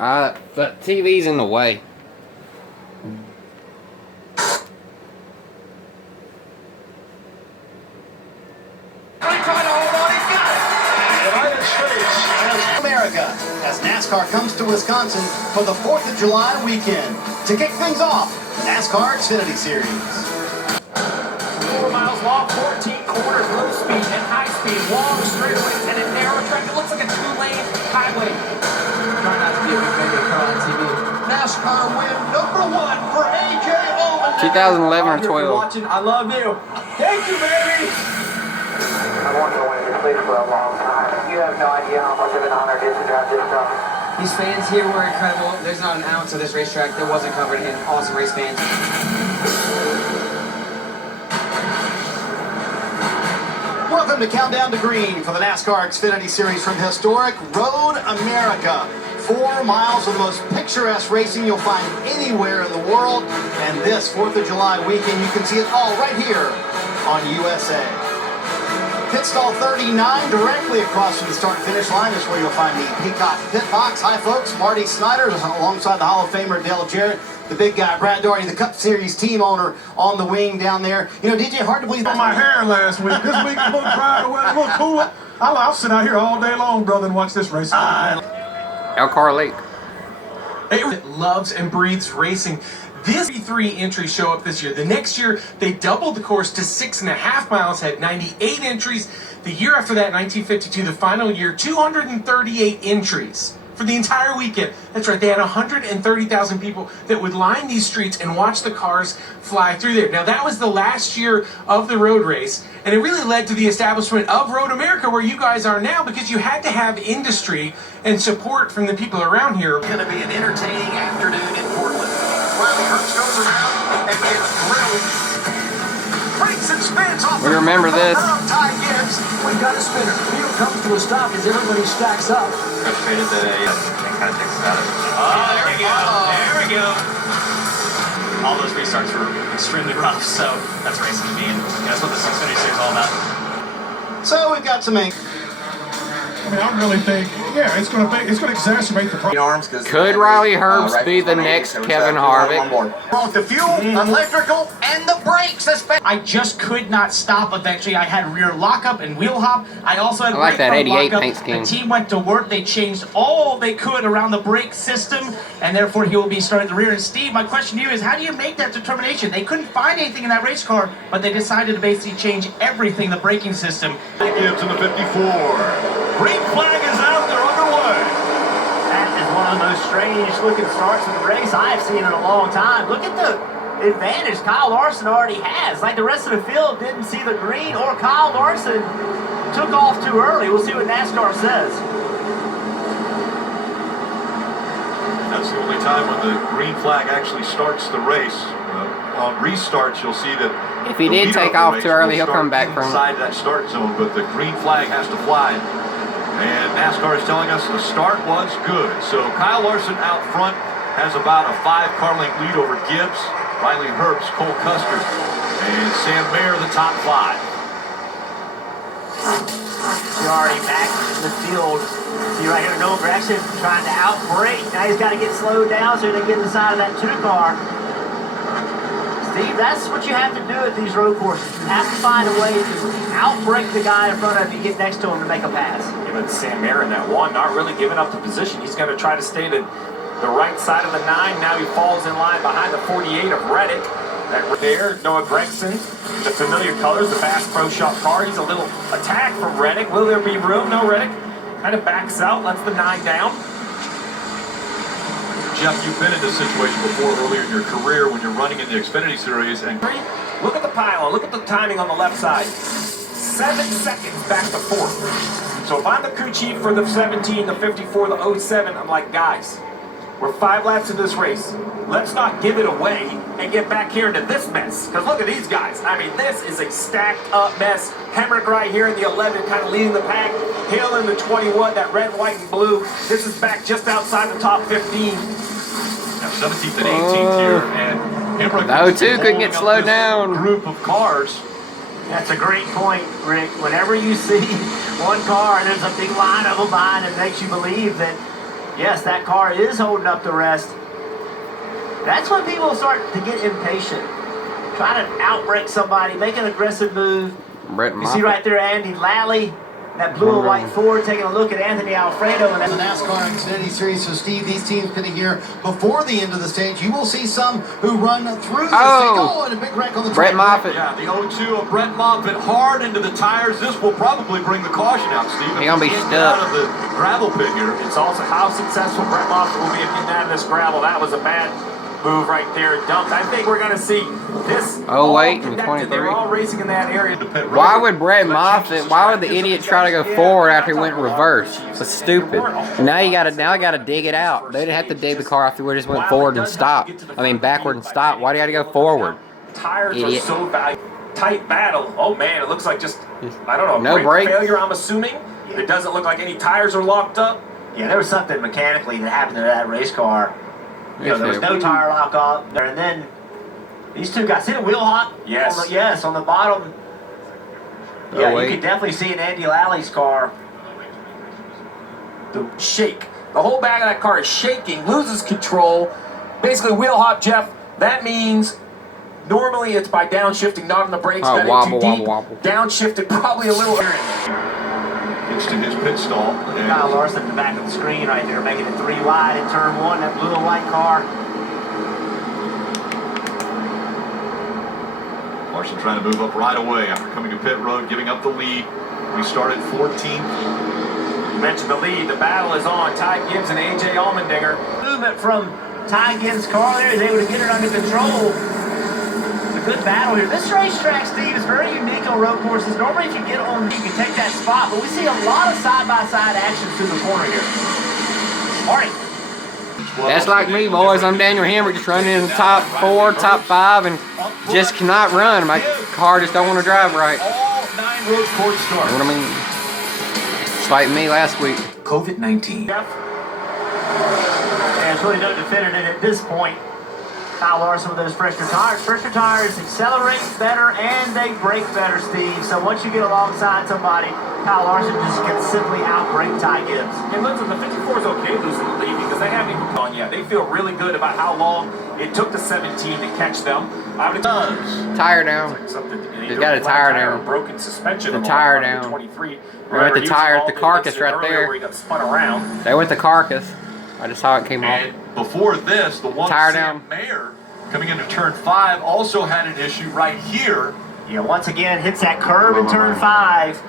But TV's in the way. America, as NASCAR comes to Wisconsin for the 4th of July weekend. To kick things off, the NASCAR Xfinity Series. 4 miles long, 14 corners, low speed and high speed, long straightaways, and a narrow track. It looks like a 2-lane highway. Try not to be a big baby car on TV. NASCAR win number 1 for A.J. Allman. 2011 or 12. Watching, I love you. Thank you, baby. I want to win this place for a long time. You have no idea how much of an honor it is to drive this stuff. These fans here were incredible. There's not an ounce of this racetrack that wasn't covered in awesome race fans. Welcome to Countdown to Green for the NASCAR Xfinity Series from historic Road America. 4 miles of the most picturesque racing you'll find anywhere in the world. And this 4th of July weekend, you can see it all right here on USA. Pit stall 39, directly across from the start-finish line, is where you'll find the Peacock Pit Box. Hi, folks. Marty Snyder alongside the Hall of Famer Dale Jarrett, the big guy Brad Doherty, the Cup Series team owner on the wing down there. You know, DJ, hard to believe On my hair last week. This week a little drier, a little cooler. I'll sit out here all day long, brother, and watch this race. Elkhart Lake. It loves and breathes racing. This 3 entries show up this year. The next year, they doubled the course to 6.5 miles, had 98 entries. The year after that, 1952, the final year, 238 entries for the entire weekend. That's right, they had 130,000 people that would line these streets and watch the cars fly through there. Now, that was the last year of the road race, and it really led to the establishment of Road America, where you guys are now, because you had to have industry and support from the people around here. It's going to be an entertaining afternoon in Portland. Riley Herbst goes around and gets grilled. Breaks and spins off. We remember this. Ty Gibbs. We've got a spinner. Field comes to a stop as everybody stacks up. Frustrated today and kind of thinks about it. Oh, there we go. There we go. All those restarts were extremely rough, so that's racing to me, and that's what this Xfinity Series is all about. So we've got some ink. I mean, I really think, yeah, it's going to exacerbate the problem. Could Riley Herbst be the next Kevin Harvick? Both the fuel, electrical, and the brakes. I just could not stop eventually. I had rear lockup and wheel hop. I also had like that brake 88 lockup. paint scheme. The team went to work. They changed all they could around the brake system, and therefore he will be starting at the rear. And Steve, my question to you is, how do you make that determination? They couldn't find anything in that race car, but they decided to basically change everything, the braking system. Gibbs in the 54. Green flag is out. They're underway. That is one of the most strange-looking starts of the race I have seen in a long time. Look at the advantage Kyle Larson already has. Like the rest of the field didn't see the green, or Kyle Larson took off too early. We'll see what NASCAR says. That's the only time when the green flag actually starts the race. On restarts, you'll see that if he did take off too early, he'll come back from inside that start zone, but the green flag has to fly. And NASCAR is telling us the start was good. So Kyle Larson out front has about a 5-car length lead over Gibbs, Riley Herbst, Cole Custer, and Sam Mayer the top 5. He's already back in the field. See right here, Noah Gragson trying to outbrake. Now he's got to get slowed down so he can get inside of that 2-car. Steve, that's what you have to do at these road courses. You have to find a way to outbrake the guy in front of you, get next to him to make a pass. Even Sam Mayer in that 1, not really giving up the position. He's going to try to stay to the right side of the 9. Now he falls in line behind the 48 of Reddick. That there, Noah Gragson, the familiar colors, the Bass Pro Shop car. He's a little attack from Reddick. Will there be room? No, Reddick kind of backs out, lets the 9 down. Jeff, you've been in this situation before earlier in your career when you're running in the Xfinity Series. And look at the pylon. Look at the timing on the left side. 7 seconds back to 4th. So if I'm the crew chief for the 17, the 54, the 07, I'm like, guys, we're 5 laps of this race. Let's not give it away and get back here into this mess. Because look at these guys. I mean, this is a stacked up mess. Hemrick right here in the 11, kind of leading the pack. Hill in the 21, that red, white, and blue. This is back just outside the top 15. Now 17th and 18th here, and Hemrick the 02 couldn't get slowed down. Group of cars. That's a great point, Rick. Whenever you see one car and there's a big line of them behind, it makes you believe that Yes, that car is holding up the rest. That's when people start to get impatient. Trying to outbreak somebody, make an aggressive move. You see right there Andy Lally, that blue and white Ford, taking a look at Anthony Alfredo. And the NASCAR Xfinity Series. So, Steve, these teams getting here before the end of the stage. You will see some who run through the stage. Oh, and a big wreck on the Brett track. Moffitt. Yeah, the 0-2 of Brett Moffitt hard into the tires. This will probably bring the caution out, Steve. He's going to be Out stuck. of the gravel pit here. It's also how successful Brett Moffitt will be at getting out of this gravel. That was a bad move right there. Dumped. I think we're going to see this. Oh, wait, in 23. They were all racing in that area. Why would Brett Moffitt, why would the idiot try to go forward after he went reverse? It's stupid. Now I gotta dig it out. They didn't have to dig the car after we just went forward and stopped. I mean, backward and stopped. Why do you gotta go forward? Tires Idiot. are so valuable. Tight battle. Oh, man, it looks like just, I don't know, No brake failure, I'm assuming. It doesn't look like any tires are locked up. Yeah, there was something mechanically that happened to that race car. You know, there was no tire lock up there, and then these two guys, see the wheel hop? Yes. On the bottom. Yeah, you can definitely see in Andy Lally's car. The shake. The whole back of that car is shaking, loses control. Basically, wheel hop, Jeff. That means normally it's by downshifting, not on the brakes. Oh, that wobble, ain't too deep. wobble. Downshifted, probably a little. Gets to his pit stall. Kyle Larson in the back of the screen right there, making it 3 wide in turn 1. That blue and white car. Larson trying to move up right away after coming to pit road, giving up the lead. We started 14th. You mentioned the lead. The battle is on. Ty Gibbs and A.J. Allmendinger. Movement from Ty Gibbs' car there. He's able to get it under control. It's a good battle here. This racetrack, Steve, is very unique on road courses. Normally, if you get on, you can take that spot, but we see a lot of side-by-side action through the corner here. Marty. That's like me, boys. I'm Daniel Hamrick, just running in the top 4, top 5, and just cannot run. My car just don't want to drive right. All 9 road course starts. You know what I mean? It's like me last week. COVID-19. Yeah, it's really no definitive at this point. Kyle Larson with those fresher tires. Fresher tires accelerate better and they brake better, Steve. So once you get alongside somebody, Kyle Larson just can simply outbrake Ty Gibbs. And listen, the 54 is okay losing the lead because they haven't even gone yet. They feel really good about how long it took the 17 to catch them. It does. Tire down. He's got a tire down. Broken suspension. The tire down. 23. They went the tire, the carcass right there. Where he got spun around. They went the carcass. I just saw it came off. And before this, the one Tire Sam down. Mayer coming into turn 5 also had an issue right here. Yeah, once again, hits that curve in turn 5.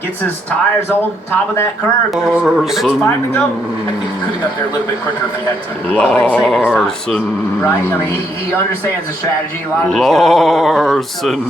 Gets his tires on top of that curve. If it's 5 to go, I think he could have got there a little bit quicker if he had to. Larson. Right? I mean, he understands the strategy. A lot of Larson.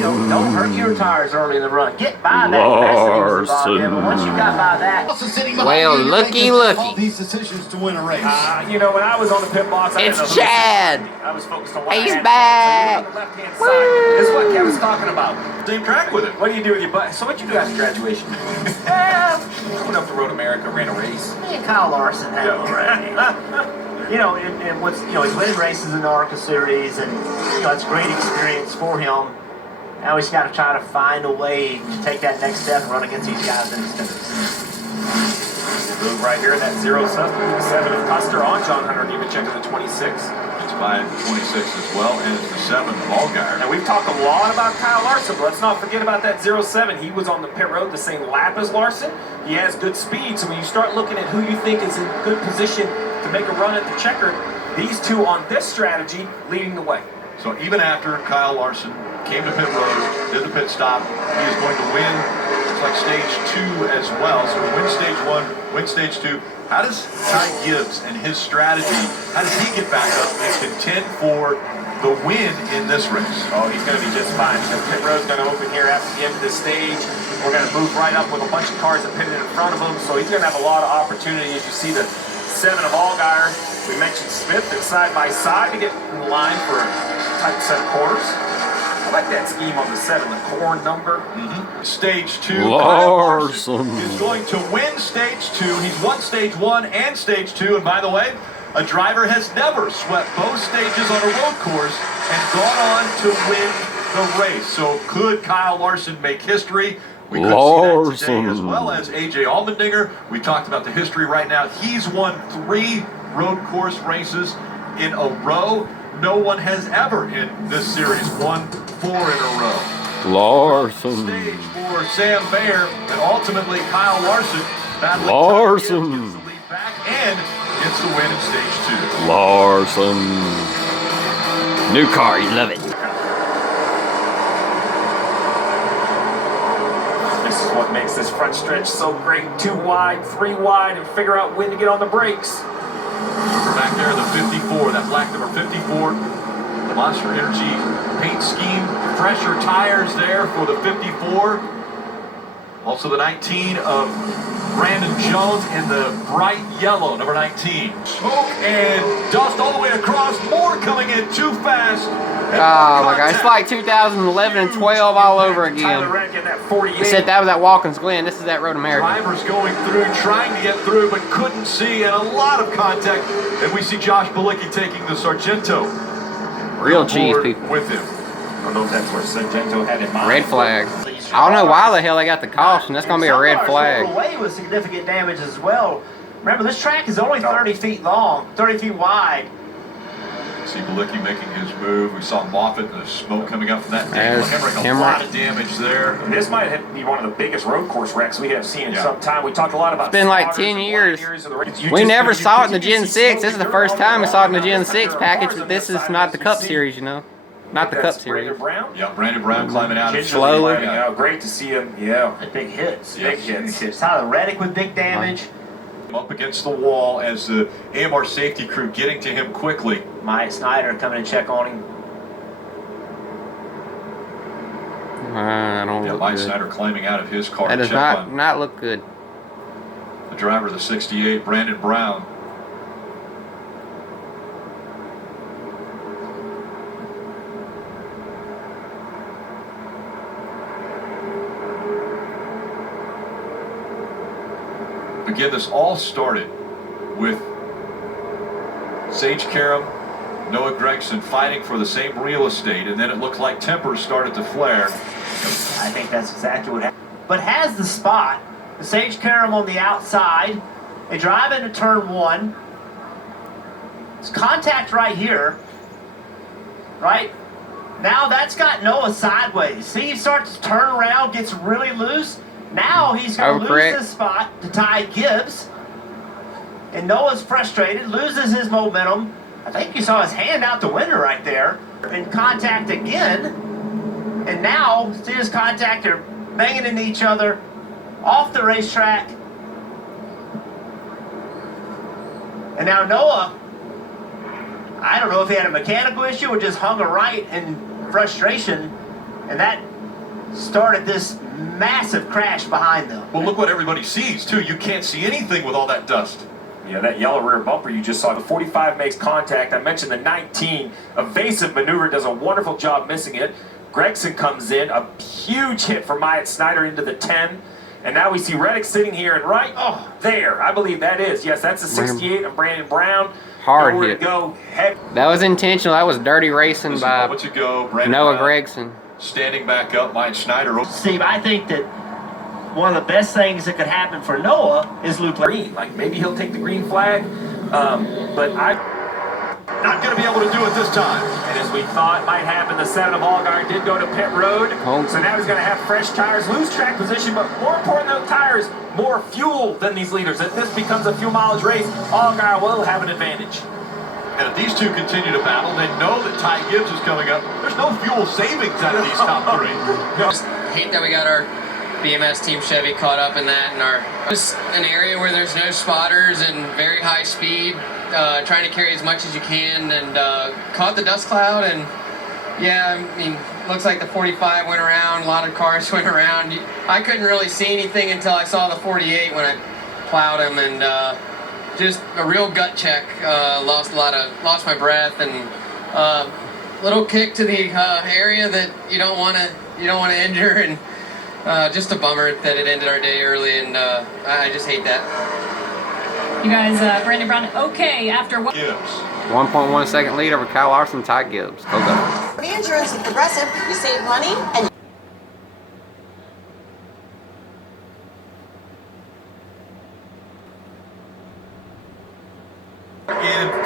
Don't hurt your tires early in the run. Get by that. Larson. But once you got by that. Well, looky. These decisions to win a race. You know, when I was on the pit box, I It's didn't know Chad. I was focused on what He's I had. back. So on the left-hand side. This is what Kevin's talking about. Same track with it. What do you do with your butt? So what you do after graduation? I went up to Road America, ran a race. Me and Kyle Larson had already. And what's he's winning races in the ARCA series, and it's a great experience for him. Now he's got to try to find a way to take that next step and run against these guys in his Move right here, that 07 of Custer on John Hunter, and even checking the 26. It's by 26 as well, and it's the 7 of Allgaier. Now we've talked a lot about Kyle Larson, but let's not forget about that 07. He was on the pit road the same lap as Larson. He has good speed, so when you start looking at who you think is in good position to make a run at the checker, these two on this strategy leading the way. So even after Kyle Larson came to pit road, did the pit stop, he is going to win, it's like stage 2 as well. So win stage 1, win stage 2. How does Ty Gibbs and his strategy, how does he get back up and contend for the win in this race? Oh, he's going to be just fine because pit road's going to open here after the end of this stage. We're going to move right up with a bunch of cars that pitted in front of him, so he's going to have a lot of opportunity. As you see the 7 of Allgaier, we mentioned Smith that's side by side to get in the line for a tight set of corners. I like that scheme on the 7, the corn number. Stage 2, Larson is going to win stage 2. He's won stage 1 and stage 2, and by the way, a driver has never swept both stages on a road course and gone on to win the race. So could Kyle Larson make history? We could see that today, as well as A.J. Allmendinger. We talked about the history right now. He's won 3 road course races in a row. No one has ever in this series won 4 in a row. Larson. Stage for Sam Bayer, and ultimately Kyle Larson battling Larson. gets the lead back and gets the win in stage 2. Larson. New car, you love it. This is what makes this front stretch so great. 2 wide, 3 wide, and figure out when to get on the brakes. Back there, the 54, that black number 54. The Monster Energy paint scheme, fresher tires there for the 54. Also the 19 of Brandon Jones in the bright yellow, number 19. Smoke and dust all the way across. More coming in too fast. Oh my God, it's like 2011 and 12 all over again. Except that was at Watkins Glen. This is at Road America. Drivers going through, trying to get through, but couldn't see, and a lot of contact. And we see Josh Bilicki taking the Sargento. Real cheese, people. With him. I don't know if that's where Sargento had in mind. Red flag. I don't know why the hell they got the caution. That's going to be a red flag. Away with significant damage as well. Remember, this track is only 30 feet long, 30 feet wide. See Bilicki making his move. We saw Moffitt, the smoke coming up from that There's Hemrick. A lot of damage there. And this might be one of the biggest road course wrecks we have seen in some time. We talked a lot about. It's been like 10 years. We never saw it in the Gen 6. This is the first time we saw it in the Gen 6 package. But this is not the Cup Series, you know. Not the Cup Series. Yeah, Brandon Brown climbing out slowly. Great to see him. Yeah, big hits. Big hits. Tyler Reddick with big damage. Up against the wall as the AMR safety crew getting to him quickly. Mike Snyder coming to check on him. I don't Yeah, look Mike good. Snyder climbing out of his car. That does not look good. The driver of the 68, Brandon Brown. Again, this all started with Sage Karam, Noah Gregson fighting for the same real estate, and then it looked like tempers started to flare. I think that's exactly what happened. But has the spot, the Sage Karam on the outside, they drive into turn 1. It's contact right here, right? Now that's got Noah sideways. See, he starts to turn around, gets really loose. Now he's going to lose this spot to Ty Gibbs. And Noah's frustrated, loses his momentum. I think you saw his hand out the window right there. In contact again. And now, see his contact, they're banging into each other off the racetrack. And now Noah, I don't know if he had a mechanical issue or just hung a right in frustration. And that started this massive crash behind them. Well, look what everybody sees, too. You can't see anything with all that dust. Yeah, that yellow rear bumper you just saw. The 45 makes contact. I mentioned the 19. Evasive maneuver, does a wonderful job missing it. Gregson comes in. A huge hit for Myatt Snyder into the 10. And now we see Reddick sitting here and right there. I believe that is. Yes, that's the 68 of Brandon Brown. Hard hit. To go. That was intentional. That was dirty racing by Noah Gregson. Standing back up, Mike Snyder. Steve, I think that one of the best things that could happen for Noah is Luke Green. Like maybe he'll take the green flag, but I'm not going to be able to do it this time. And as we thought might happen, the 7 of Allgaier did go to pit road. So now he's going to have fresh tires, lose track position, but more important than those tires, more fuel than these leaders. If this becomes a fuel mileage race, Allgaier will have an advantage. And if these two continue to battle, they know that Ty Gibbs is coming up. There's no fuel savings out of these top 3. Just hate that we got our BMS Team Chevy caught up in that, and just an area where there's no spotters and very high speed, trying to carry as much as you can, and caught the dust cloud. And yeah, I mean, looks like the 45 went around, a lot of cars went around. I couldn't really see anything until I saw the 48 when I plowed him, and just a real gut check. Lost my breath, and little kick to the area that you don't want to injure, and just a bummer that it ended our day early, and I just hate that. You guys, Brandon Brown, okay after what? 1.1 second lead over Kyle Larson, Ty Gibbs. Go. The insurance is progressive. You save money and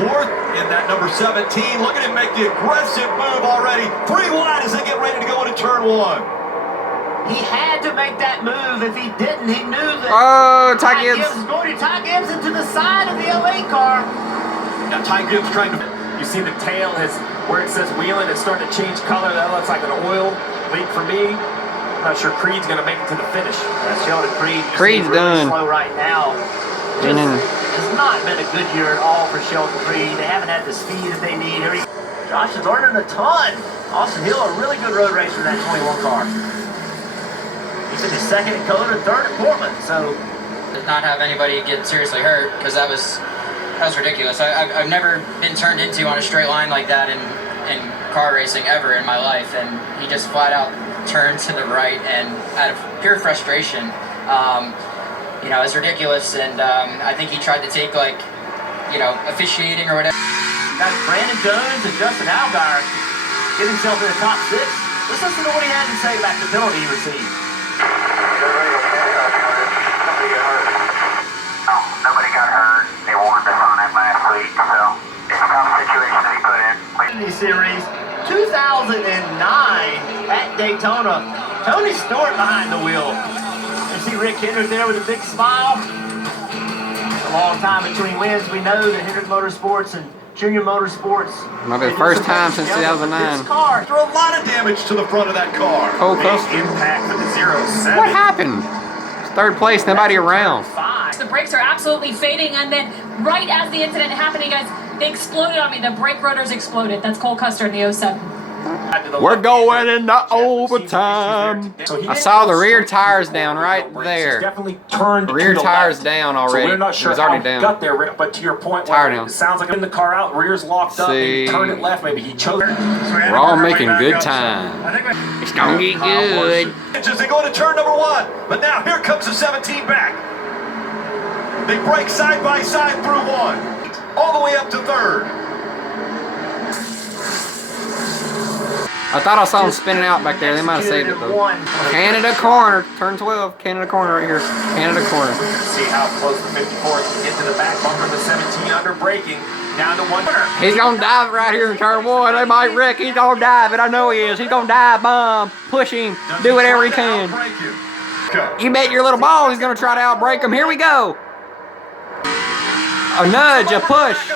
fourth in that number 17. Look at him make the aggressive move already. 3 wide as they get ready to go into turn 1. He had to make that move. If he didn't, he knew that. Oh, Ty Gibbs is going to Ty Gibbs into the side of the 08 car. Now Ty Gibbs trying to. You see the tail has where it says wheeling, it's starting to change color. That looks like an oil leak for me. I'm not sure Creed's going to make it to the finish. Sheldon Creed. Creed's really done. Slow right now. It's not been a good year at all for Sheldon Creed. They haven't had the speed that they need. Josh is learning a ton. Austin Hill, a really good road racer in that 21 car. He's in his second at Coda, third at Portland. So did not have anybody get seriously hurt because that was ridiculous. I've never been turned into on a straight line like that in car racing ever in my life, and he just flat out turned to the right, and out of pure frustration, you know, it's ridiculous. And I think he tried to take, like, you know, officiating or whatever. Got Brandon Jones and Justin Allgaier get himself in the top 6. Let's listen to what he had to say about the penalty he received. Nobody got hurt. They warned us on it last week, so it's a tough situation that he put in. Series 2009 at Daytona. Tony Stewart behind the wheel. You see Rick Hendrick there with a big smile. A long time between wins. We know that Hendrick Motorsports and Junior Motorsports. Might be the first time since 2009. There's a lot of damage to the front of that car. Cold impact for the 07. What happened? Third place, nobody around. The brakes are absolutely fading, and then right as the incident happened, you guys, they exploded on me. The brake rotors exploded. That's Cole Custer in the 07. We're going into overtime. I saw the rear tires down right there. Definitely turned rear to the tires left. down already. So we're not sure it was already how down. he got there, Rick, but to your point, Tire down. it sounds like in the car out, rear's locked up, maybe turned it left, maybe he chose. We're all making good time. It's gonna get good. As they go into turn number 1, but now here comes the 17 back. They break side by side through 1, all the way up to 3rd. I thought I saw them spinning out back there. They might have saved it though. Canada corner, turn 12. Canada corner right here. Canada corner. See how close the 54 can get to the back bumper. The 17 under braking down to 1. He's gonna dive right here in turn 1. They might wreck. He's gonna dive it. I know he is. He's gonna dive, bomb, push him, do whatever he can. You bet your little ball he's gonna try to outbreak him. Here we go. A nudge, a push.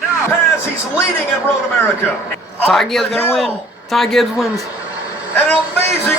Now pass, he's leading in Road America. Ty Gibbs gonna win. Ty Gibbs wins. An amazing